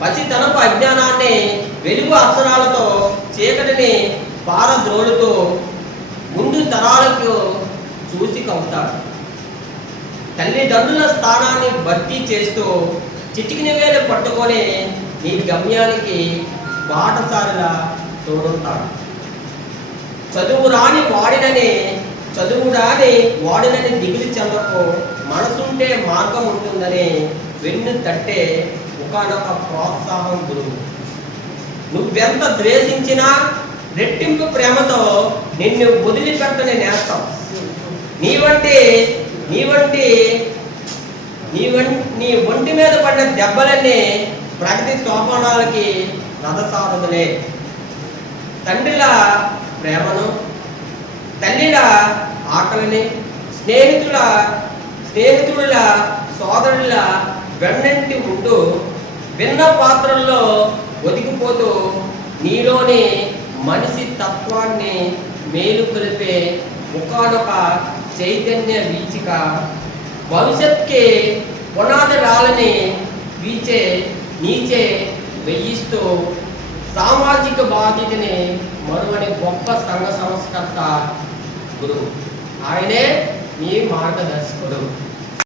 పసితనపు అజ్ఞానాన్ని వెలుగు అక్షరాలతో చీకటిని పారద్రోలుతూ ముందు తరాలకు చూసి కవుతాడు. తల్లిదండ్రుల స్థానాన్ని భర్తీ చేస్తూ చిటికిన వేలు పట్టుకొని నీ గమ్యానికి బాటసారిలా తోడుతాడు చదువు రాని వాడినని చదువు రాని వాడినని దిగులు చెందకు మనసుంటే మార్గం ఉంటుందని వెన్ను తట్టే ఒకనొక ప్రోత్సాహం గురువు. నువ్వెంత ద్వేషించినా రెట్టింపు ప్రేమతో నిన్ను వదిలిపెట్టని నేస్తాం. నీ వంటి నీ వంటి నీ నీ ఒంటి మీద పడిన దెబ్బలన్నీ ప్రగతి సోపానాలకి రథసారథులే తండ్రిల ప్రేమను తల్లిల ఆకలిని స్నేహితుల స్నేహితుల సోదరుల వెన్నంటి ఉంటూ భిన్న పాత్రల్లో ఒదిగిపోతూ నీలోని మనిషి తత్వాన్ని మేలు కొలిపే ఒకనొక చైతన్య వీచిక భవిష్యత్కి పునాది రాలని వీచే నీచే వెయ్యిస్తూ సామాజిక బాధ్యతని మరువని గొప్ప సంఘ సంస్కర్త గురువు. ఆయనే మీ మార్గదర్శకుడు.